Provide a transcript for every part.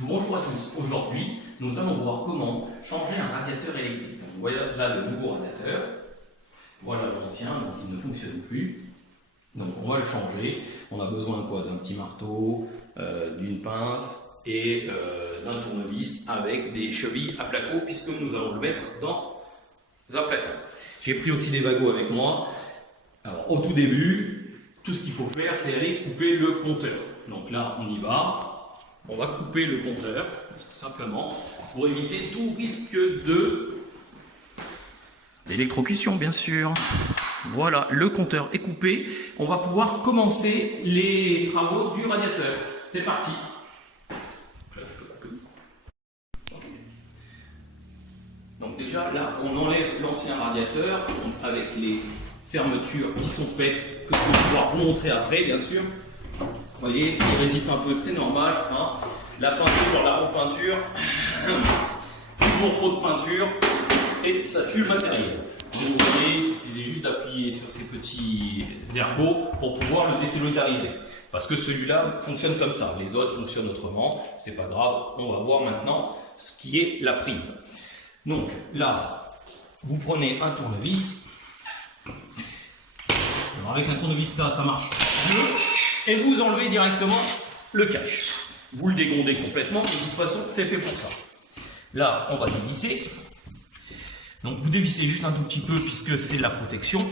Bonjour à tous, aujourd'hui nous allons voir comment changer un radiateur électrique. Donc, voilà là le nouveau radiateur, voilà l'ancien, donc il ne fonctionne plus. Donc on va le changer, on a besoin de quoi? D'un petit marteau, d'une pince et d'un tournevis avec des chevilles à placo puisque nous allons le mettre dans un placo. J'ai pris aussi des bagots avec moi. Alors au tout début, tout ce qu'il faut faire c'est aller couper le compteur. Donc là on y va. On va couper le compteur, tout simplement, pour éviter tout risque d'électrocution, bien sûr. Voilà, le compteur est coupé. On va pouvoir commencer les travaux du radiateur. C'est parti. Là, tu peux couper. Okay. Donc déjà, là, on enlève l'ancien radiateur, donc avec les fermetures qui sont faites, que je vais pouvoir vous montrer après, bien sûr. Vous voyez, il résiste un peu, c'est normal. Hein. La peinture, la repeinture, toujours trop de peinture et ça tue le matériel. Donc, vous voyez, il suffisait juste d'appuyer sur ces petits ergots pour pouvoir le désolidariser. Parce que celui-là fonctionne comme ça, les autres fonctionnent autrement, c'est pas grave. On va voir maintenant ce qui est la prise. Donc là, vous prenez un tournevis. Alors, avec un tournevis là, ça marche mieux. Et vous enlevez directement le cache. Vous le dégondez complètement, de toute façon c'est fait pour ça. Là on va dévisser. Donc vous dévissez juste un tout petit peu puisque c'est la protection.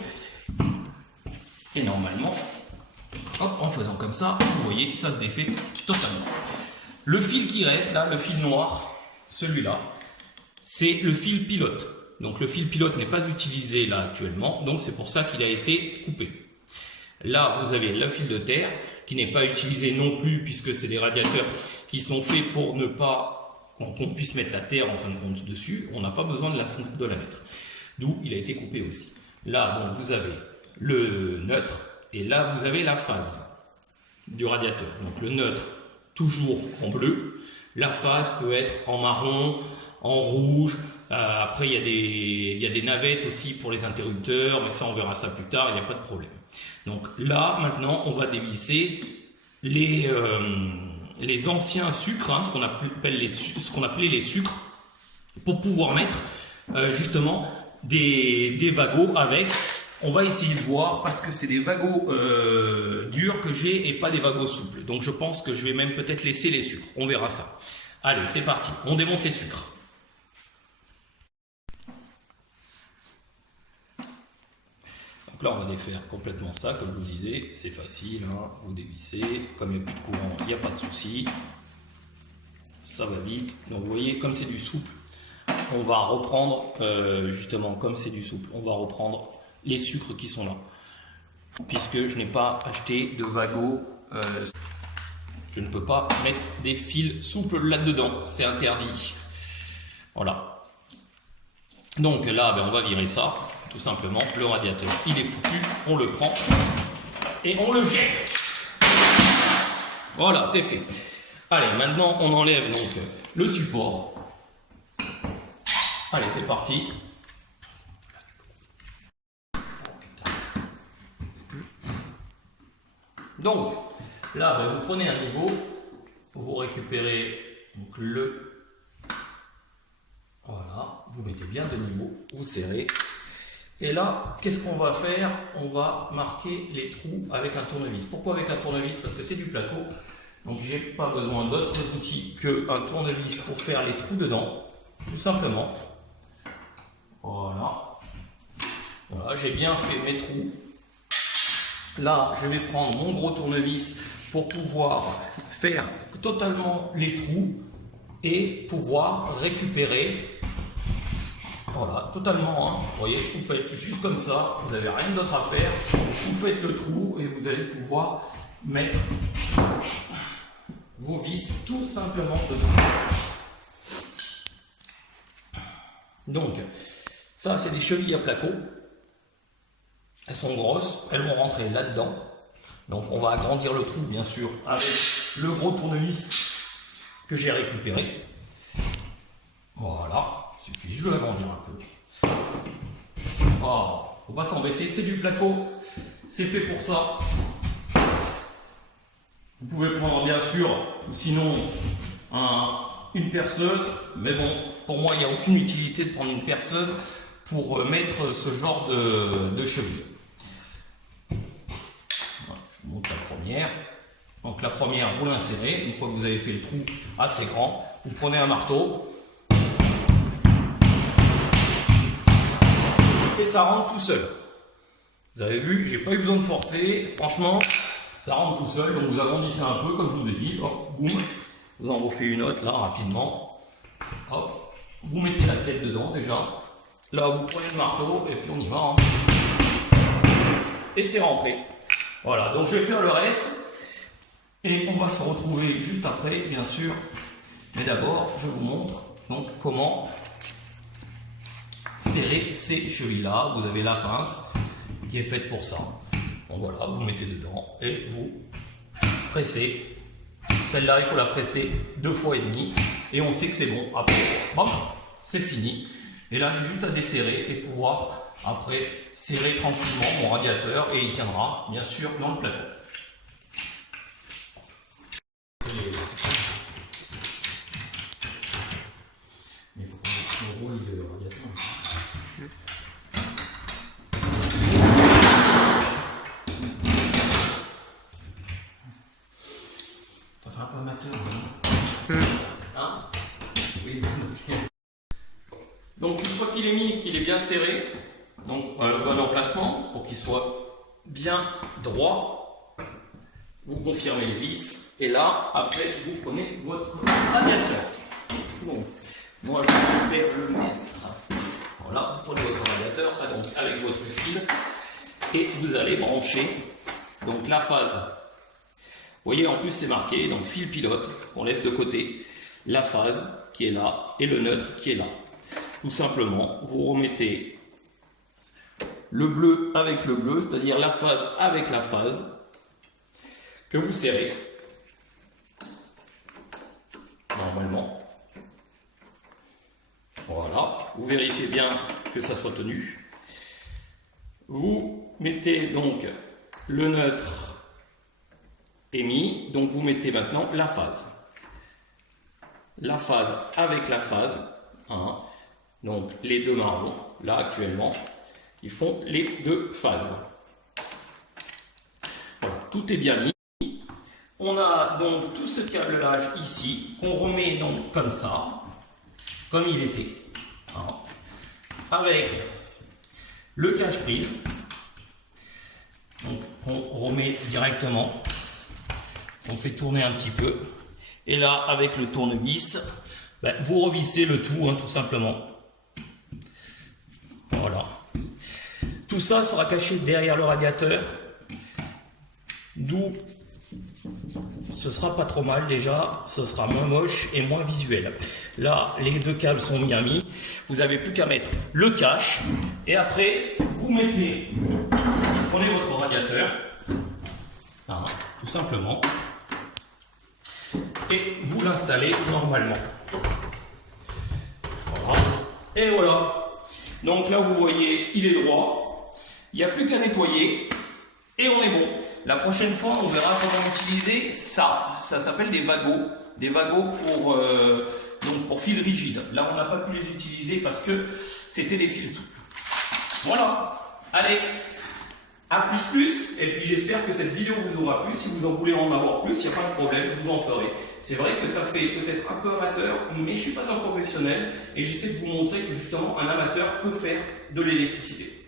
Et normalement, hop, en faisant comme ça, vous voyez, ça se défait totalement. Le fil qui reste là, le fil noir, celui-là, c'est le fil pilote. Donc le fil pilote n'est pas utilisé là actuellement, donc c'est pour ça qu'il a été coupé. Là, vous avez le fil de terre qui n'est pas utilisé non plus puisque c'est des radiateurs qui sont faits pour ne pas qu'on puisse mettre la terre en fin de compte dessus. On n'a pas besoin de la mettre. D'où il a été coupé aussi. Là, donc, vous avez le neutre et là, vous avez la phase du radiateur. Donc le neutre, toujours en bleu. La phase peut être en marron, en rouge. Après, il y a des navettes aussi pour les interrupteurs, mais ça, on verra ça plus tard, il n'y a pas de problème. Donc là, maintenant, on va dévisser les anciens sucres, hein, ce qu'on appelait les sucres, pour pouvoir mettre justement des wagots avec. On va essayer de voir parce que c'est des wagots durs que j'ai et pas des wagots souples. Donc je pense que je vais même peut-être laisser les sucres. On verra ça. Allez, c'est parti. On démonte les sucres. Donc là, on va défaire complètement ça, comme je vous disais, c'est facile, hein, vous dévissez, comme il n'y a plus de courant, il n'y a pas de souci, ça va vite. Donc vous voyez, comme c'est du souple, on va reprendre, justement, comme c'est du souple, on va reprendre les sucres qui sont là, puisque je n'ai pas acheté de wagots, je ne peux pas mettre des fils souples là-dedans, c'est interdit. Voilà. Donc là, ben, on va virer ça. Tout simplement, le radiateur, il est foutu, on le prend et on le jette. Voilà, c'est fait. Allez, maintenant, on enlève donc le support. Allez, c'est parti. Donc, là, ben, vous prenez un niveau, vous récupérez donc voilà, vous mettez bien de niveau, vous serrez. Et là, qu'est-ce qu'on va faire? On va marquer les trous avec un tournevis. Pourquoi avec un tournevis? Parce que c'est du placo. Donc, j'ai pas besoin d'autres outils qu'un tournevis pour faire les trous dedans. Tout simplement. Voilà. Voilà, j'ai bien fait mes trous. Là, je vais prendre mon gros tournevis pour pouvoir faire totalement les trous et pouvoir récupérer. Voilà, totalement, hein. Vous voyez, vous faites juste comme ça, vous n'avez rien d'autre à faire, vous faites le trou et vous allez pouvoir mettre vos vis tout simplement dedans. Donc, ça c'est des chevilles à placo, elles sont grosses, elles vont rentrer là-dedans, donc on va agrandir le trou bien sûr avec le gros tournevis que j'ai récupéré. Voilà. Il suffit juste de l'agrandir un peu. Oh, faut pas s'embêter, c'est du placo, c'est fait pour ça. Vous pouvez prendre bien sûr, ou sinon une perceuse, mais bon, pour moi, il n'y a aucune utilité de prendre une perceuse pour mettre ce genre de cheville. Voilà, je vous montre la première. Donc la première, vous l'insérez. Une fois que vous avez fait le trou assez grand, vous prenez un marteau et ça rentre tout seul. Vous avez vu, j'ai pas eu besoin de forcer. Franchement, ça rentre tout seul. Donc vous agrandissez un peu, comme je vous ai dit. Hop, boum. Vous en refaites une autre là rapidement. Hop, vous mettez la tête dedans déjà. Là, vous prenez le marteau et puis on y va. Hein. Et c'est rentré. Voilà, donc je vais faire le reste. Et on va se retrouver juste après, bien sûr. Mais d'abord, je vous montre donc comment serrer ces chevilles-là. Vous avez la pince qui est faite pour ça. Donc voilà, vous mettez dedans et vous pressez. Celle-là, il faut la presser 2 fois et demi. Et on sait que c'est bon. Après, bam, c'est fini. Et là, j'ai juste à desserrer et pouvoir après serrer tranquillement mon radiateur et il tiendra bien sûr dans le plateau. Mais il faut qu'on roule le radiateur. Ça fait un peu amateur, hein? Oui. Donc une fois qu'il est mis, qu'il est bien serré, donc le bon emplacement pour qu'il soit bien droit, vous confirmez les vis et là après vous prenez votre radiateur. Bon, moi je vais faire le mettre. Voilà, vous prenez votre radiateur donc avec votre fil et vous allez brancher donc la phase. Vous voyez en plus c'est marqué donc fil pilote, on laisse de côté la phase qui est là et le neutre qui est là. Tout simplement, vous remettez le bleu avec le bleu, c'est-à-dire la phase avec la phase que vous serrez normalement. Voilà, vous vérifiez bien que ça soit tenu. Vous mettez donc le neutre émis, donc vous mettez maintenant la phase. La phase avec la phase, hein. Donc les deux marrons, là actuellement, qui font les deux phases. Voilà, tout est bien mis. On a donc tout ce câblage ici, qu'on remet donc comme ça, comme il était. Hein. Avec le cache-prise. Donc on remet directement, on fait tourner un petit peu. Et là, avec le tournevis, ben, vous revissez le tout, hein, tout simplement. Voilà. Tout ça sera caché derrière le radiateur, d'où ce sera pas trop mal déjà, ce sera moins moche et moins visuel. Là, les deux câbles sont bien mis, vous n'avez plus qu'à mettre le cache et après vous mettez, prenez votre radiateur, hein, tout simplement, et vous l'installez normalement. Voilà. Et voilà. Donc là, vous voyez, il est droit. Il n'y a plus qu'à nettoyer. Et on est bon. La prochaine fois, on verra comment utiliser ça. Ça s'appelle des vagots. Des vagots pour fils rigides. Là, on n'a pas pu les utiliser parce que c'était des fils souples. Voilà. Allez. A plus, et puis j'espère que cette vidéo vous aura plu. Si vous en voulez en avoir plus, il n'y a pas de problème, je vous en ferai. C'est vrai que ça fait peut-être un peu amateur, mais je ne suis pas un professionnel et j'essaie de vous montrer que justement un amateur peut faire de l'électricité.